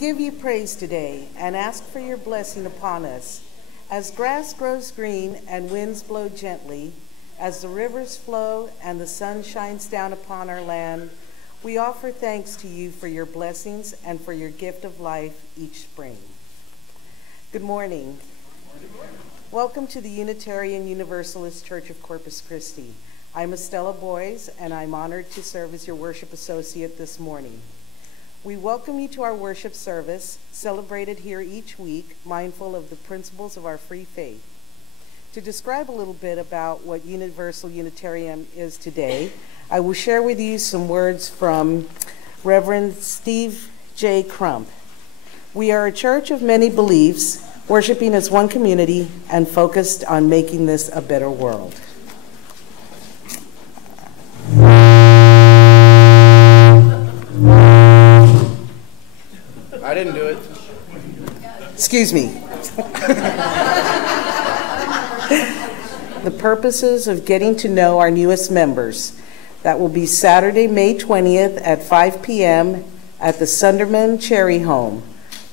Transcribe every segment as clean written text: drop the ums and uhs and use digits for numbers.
Give you praise today and ask for your blessing upon us. As grass grows green and winds blow gently, as the rivers flow and the sun shines down upon our land, we offer thanks to you for your blessings and for your gift of life each spring. Good morning. Welcome to the Unitarian Universalist Church of Corpus Christi. I'm Estella Boys, and I'm honored to serve as your worship associate this morning. We welcome you to our worship service, celebrated here each week, mindful of the principles of our free faith. To describe a little bit about what Universal Unitarian is today, I will share with you some words from Reverend Steve J. Crump. We are a church of many beliefs, worshiping as one community and focused on making this a better world. I didn't do it. Excuse me. The purposes of getting to know our newest members. That will be Saturday, May 20th at 5 p.m. at the Sunderman Cherry Home.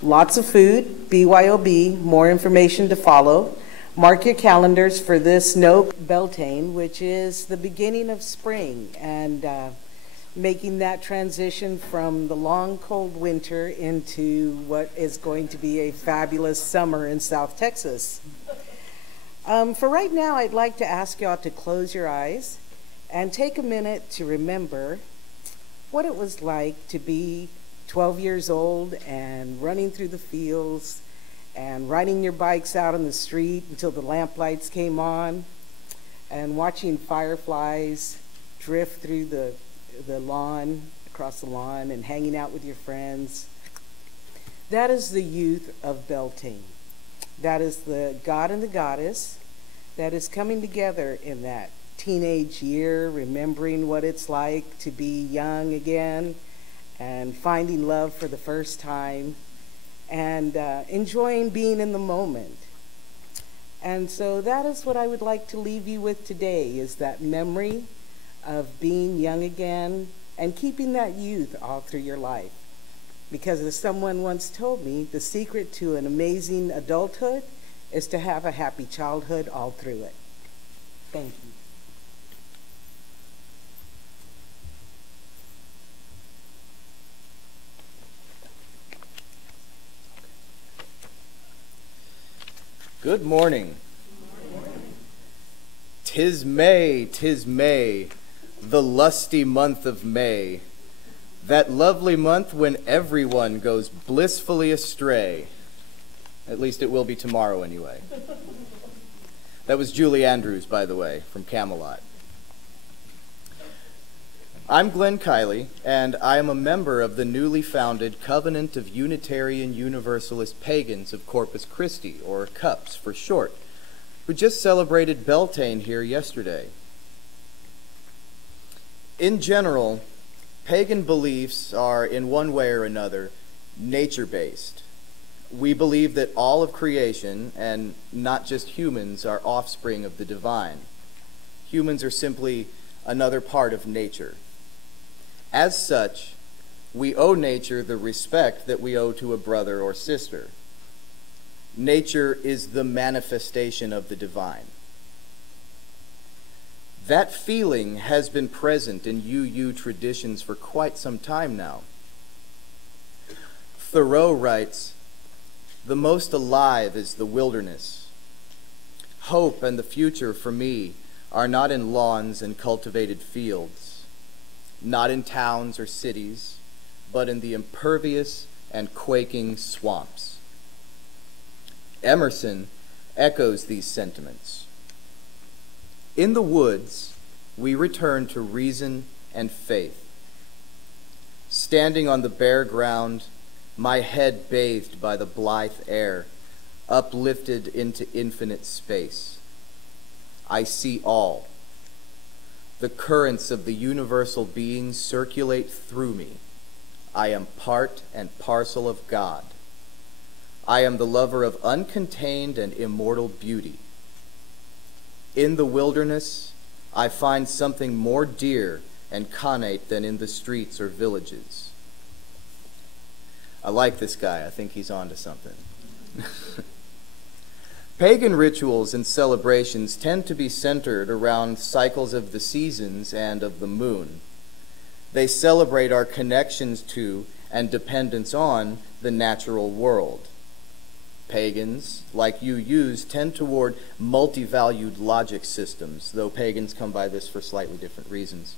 Lots of food, BYOB, more information to follow. Mark your calendars for this No Beltane, which is the beginning of spring and making that transition from the long cold winter into what is going to be a fabulous summer in South Texas. For right now, I'd like to ask y'all to close your eyes and take a minute to remember what it was like to be 12 years old and running through the fields and riding your bikes out on the street until the lamplights came on and watching fireflies drift through the lawn, across the lawn, and hanging out with your friends. That is the youth of Beltane. That is the god and the goddess that is coming together in that teenage year, remembering what it's like to be young again and finding love for the first time and enjoying being in the moment. And so that is what I would like to leave you with today, is that memory of being young again and keeping that youth all through your life. Because as someone once told me, the secret to an amazing adulthood is to have a happy childhood all through it. Thank you. Good morning. 'Tis May, the lusty month of May, that lovely month when everyone goes blissfully astray. At least it will be tomorrow anyway. That was Julie Andrews, by the way, from Camelot. I'm Glen Kiely, and I am a member of the newly founded Covenant of Unitarian Universalist Pagans of Corpus Christi, or CUPS for short, who just celebrated Beltane here yesterday. In general, pagan beliefs are, in one way or another, nature-based. We believe that all of creation, and not just humans, are offspring of the divine. Humans are simply another part of nature. As such, we owe nature the respect that we owe to a brother or sister. Nature is the manifestation of the divine. That feeling has been present in UU traditions for quite some time now. Thoreau writes, "The most alive is the wilderness. Hope and the future for me are not in lawns and cultivated fields, not in towns or cities, but in the impervious and quaking swamps." Emerson echoes these sentiments. In the woods, we return to reason and faith. Standing on the bare ground, my head bathed by the blithe air, uplifted into infinite space, I see all. The currents of the universal being circulate through me. I am part and parcel of God. I am the lover of uncontained and immortal beauty. In the wilderness, I find something more dear and connate than in the streets or villages. I like this guy. I think he's onto something. Pagan rituals and celebrations tend to be centered around cycles of the seasons and of the moon. They celebrate our connections to and dependence on the natural world. Pagans, like UUs, tend toward multi-valued logic systems, though pagans come by this for slightly different reasons.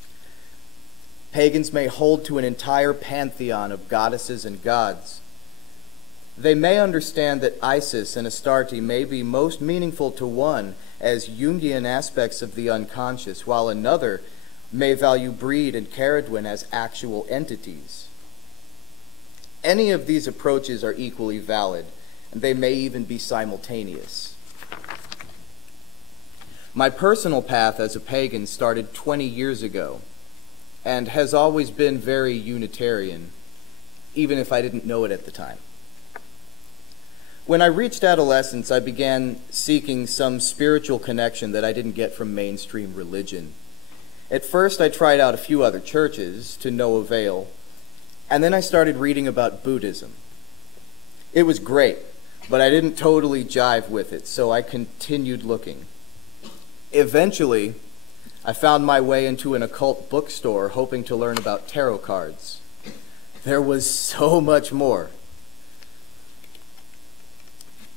Pagans may hold to an entire pantheon of goddesses and gods. They may understand that Isis and Astarte may be most meaningful to one as Jungian aspects of the unconscious, while another may value Breed and Caradwin as actual entities. Any of these approaches are equally valid, and they may even be simultaneous. My personal path as a pagan started 20 years ago and has always been very Unitarian, even if I didn't know it at the time. When I reached adolescence, I began seeking some spiritual connection that I didn't get from mainstream religion. At first, I tried out a few other churches to no avail, and then I started reading about Buddhism. It was great, but I didn't totally jive with it, so I continued looking. Eventually, I found my way into an occult bookstore hoping to learn about tarot cards. There was so much more.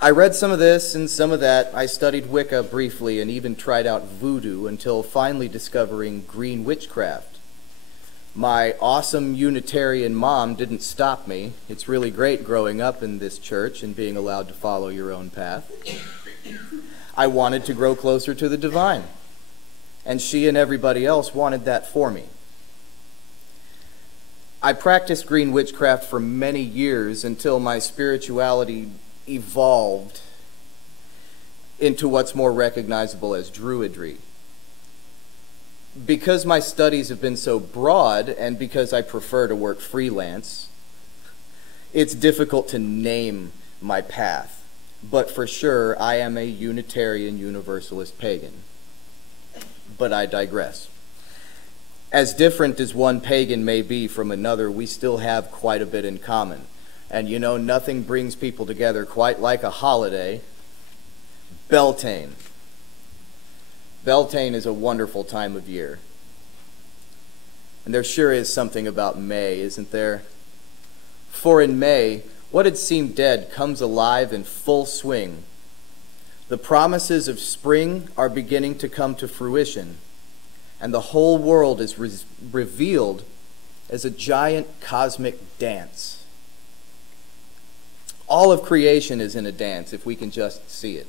I read some of this and some of that. I studied Wicca briefly and even tried out voodoo until finally discovering green witchcraft. My awesome Unitarian mom didn't stop me. It's really great growing up in this church and being allowed to follow your own path. I wanted to grow closer to the divine, and she and everybody else wanted that for me. I practiced green witchcraft for many years until my spirituality evolved into what's more recognizable as Druidry. Because my studies have been so broad, and because I prefer to work freelance, it's difficult to name my path. But for sure, I am a Unitarian Universalist pagan. But I digress. As different as one pagan may be from another, we still have quite a bit in common. And you know, nothing brings people together quite like a holiday. Beltane. Beltane is a wonderful time of year. And there sure is something about May, isn't there? For in May, what had seemed dead comes alive in full swing. The promises of spring are beginning to come to fruition, and the whole world is revealed as a giant cosmic dance. All of creation is in a dance, if we can just see it.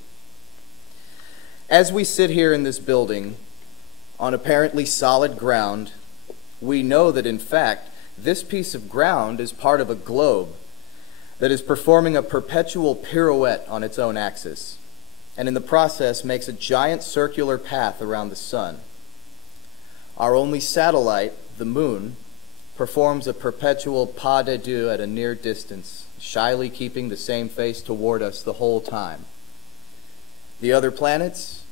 As we sit here in this building, on apparently solid ground, we know that in fact, this piece of ground is part of a globe that is performing a perpetual pirouette on its own axis, and in the process makes a giant circular path around the sun. Our only satellite, the moon, performs a perpetual pas de deux at a near distance, shyly keeping the same face toward us the whole time. The other planets,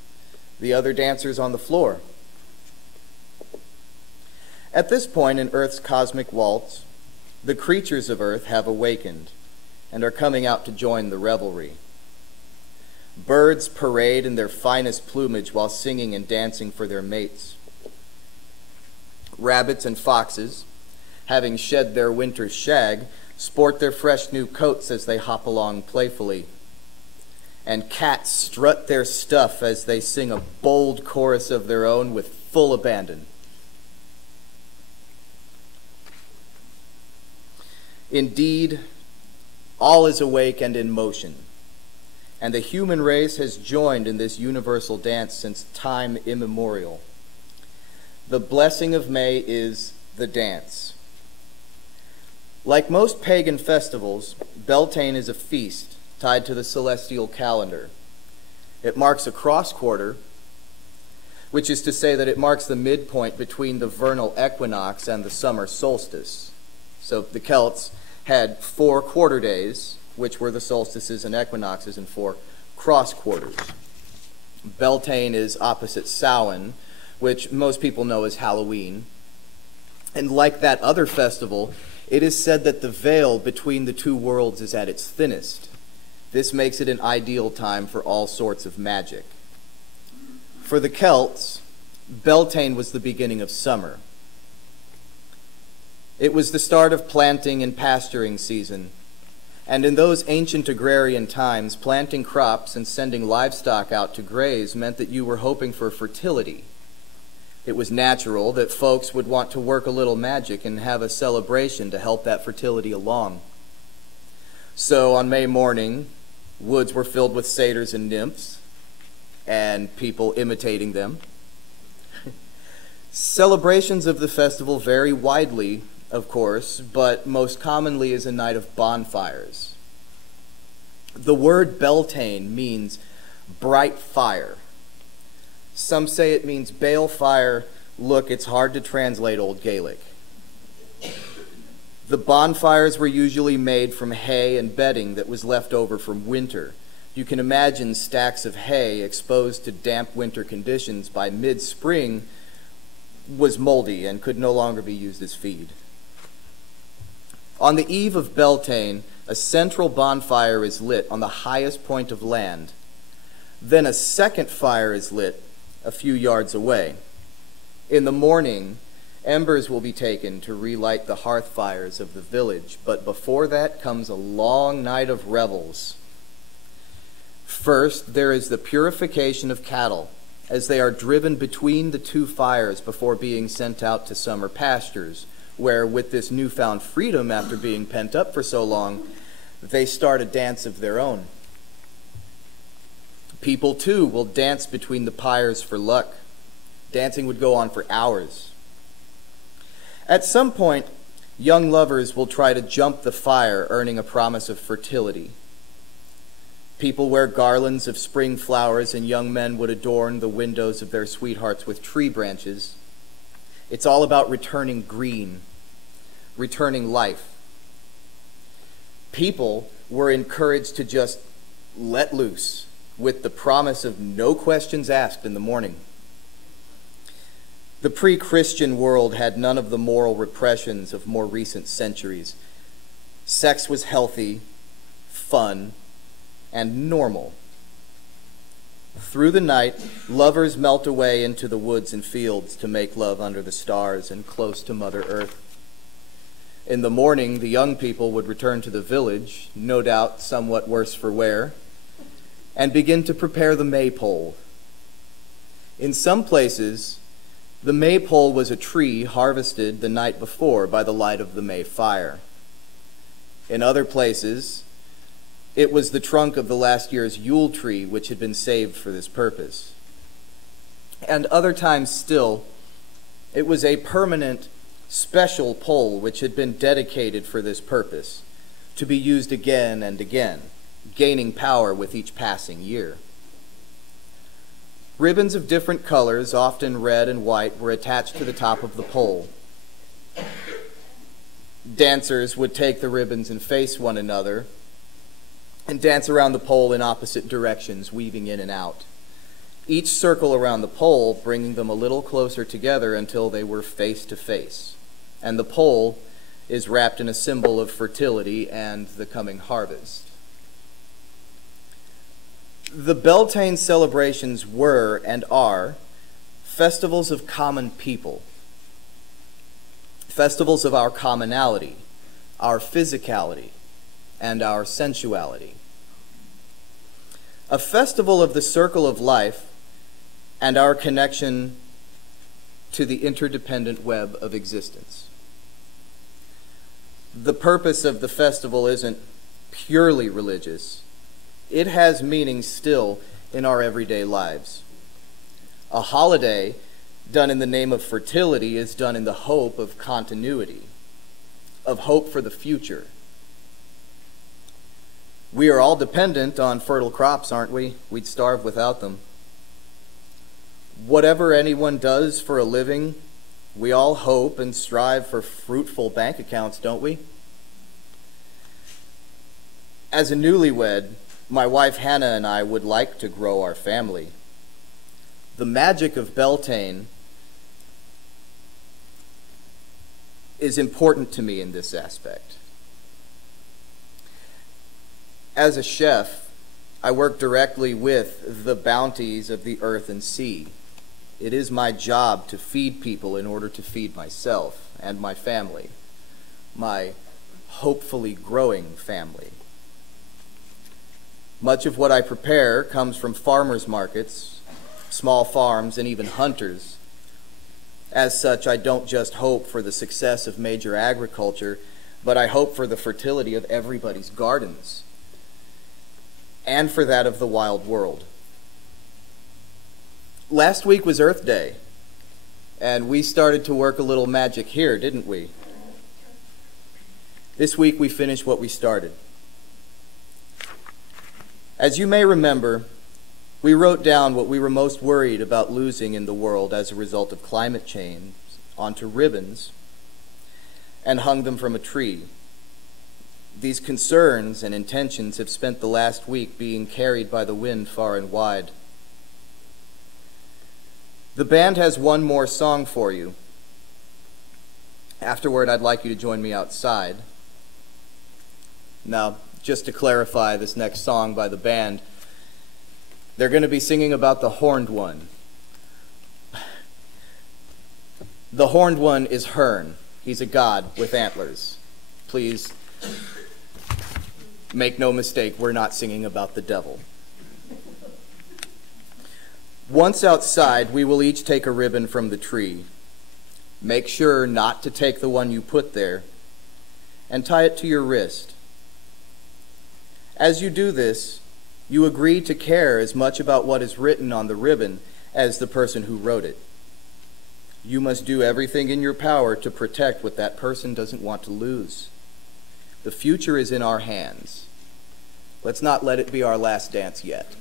the other dancers on the floor. At this point in Earth's cosmic waltz, the creatures of Earth have awakened and are coming out to join the revelry. Birds parade in their finest plumage while singing and dancing for their mates. Rabbits and foxes, having shed their winter's shag, sport their fresh new coats as they hop along playfully. And cats strut their stuff as they sing a bold chorus of their own with full abandon. Indeed, all is awake and in motion, and the human race has joined in this universal dance since time immemorial. The blessing of May is the dance. Like most pagan festivals, Beltane is a feast tied to the celestial calendar. It marks a cross quarter, which is to say that it marks the midpoint between the vernal equinox and the summer solstice. So the Celts had 4 quarter days, which were the solstices and equinoxes, and 4 cross quarters. Beltane is opposite Samhain, which most people know as Halloween. And like that other festival, It is said that the veil between the two worlds is at its thinnest. This makes it an ideal time for all sorts of magic. For the Celts, Beltane was the beginning of summer. It was the start of planting and pasturing season, and in those ancient agrarian times, planting crops and sending livestock out to graze meant that you were hoping for fertility. It was natural that folks would want to work a little magic and have a celebration to help that fertility along. So on May morning, woods were filled with satyrs and nymphs, and people imitating them. Celebrations of the festival vary widely, of course, but most commonly is a night of bonfires. The word Beltane means bright fire. Some say it means bale fire. Look, it's hard to translate Old Gaelic. The bonfires were usually made from hay and bedding that was left over from winter. You can imagine stacks of hay exposed to damp winter conditions by mid-spring was moldy and could no longer be used as feed. On the eve of Beltane, a central bonfire is lit on the highest point of land. Then a second fire is lit a few yards away. In the morning, embers will be taken to relight the hearth fires of the village, but before that comes a long night of revels. First, there is the purification of cattle, as they are driven between the two fires before being sent out to summer pastures, where, with this newfound freedom after being pent up for so long, they start a dance of their own. People, too, will dance between the pyres for luck. Dancing would go on for hours. At some point, young lovers will try to jump the fire, earning a promise of fertility. People wear garlands of spring flowers, and young men would adorn the windows of their sweethearts with tree branches. It's all about returning green, returning life. People were encouraged to just let loose, with the promise of no questions asked in the morning. The pre-Christian world had none of the moral repressions of more recent centuries. Sex was healthy, fun, and normal. Through the night, lovers melt away into the woods and fields to make love under the stars and close to Mother Earth. In the morning, the young people would return to the village, no doubt somewhat worse for wear, and begin to prepare the maypole. In some places, the maypole was a tree harvested the night before by the light of the May fire. In other places, it was the trunk of the last year's Yule tree which had been saved for this purpose. And other times still, it was a permanent, special pole which had been dedicated for this purpose, to be used again and again, gaining power with each passing year. Ribbons of different colors, often red and white, were attached to the top of the pole. Dancers would take the ribbons and face one another and dance around the pole in opposite directions, weaving in and out. Each circle around the pole bringing them a little closer together until they were face to face. And the pole is wrapped in a symbol of fertility and the coming harvest. The Beltane celebrations were and are festivals of common people, festivals of our commonality, our physicality, and our sensuality. A festival of the circle of life and our connection to the interdependent web of existence. The purpose of the festival isn't purely religious. It has meaning still in our everyday lives. A holiday done in the name of fertility is done in the hope of continuity, of hope for the future. We are all dependent on fertile crops, aren't we? We'd starve without them. Whatever anyone does for a living, we all hope and strive for fruitful bank accounts, don't we? As a newlywed, my wife Hannah and I would like to grow our family. The magic of Beltane is important to me in this aspect. As a chef, I work directly with the bounties of the earth and sea. It is my job to feed people in order to feed myself and my family, my hopefully growing family. Much of what I prepare comes from farmers markets, small farms, and even hunters. As such, I don't just hope for the success of major agriculture, but I hope for the fertility of everybody's gardens and for that of the wild world. Last week was Earth Day, and we started to work a little magic here, didn't we? This week we finished what we started. As you may remember, we wrote down what we were most worried about losing in the world as a result of climate change onto ribbons and hung them from a tree. These concerns and intentions have spent the last week being carried by the wind far and wide. The band has one more song for you. Afterward, I'd like you to join me outside. Now, just to clarify this next song by the band, they're going to be singing about the Horned One. The Horned One is Hearn. He's a god with antlers. Please make no mistake, we're not singing about the devil. Once outside, we will each take a ribbon from the tree. Make sure not to take the one you put there, and tie it to your wrist. As you do this, you agree to care as much about what is written on the ribbon as the person who wrote it. You must do everything in your power to protect what that person doesn't want to lose. The future is in our hands. Let's not let it be our last dance yet.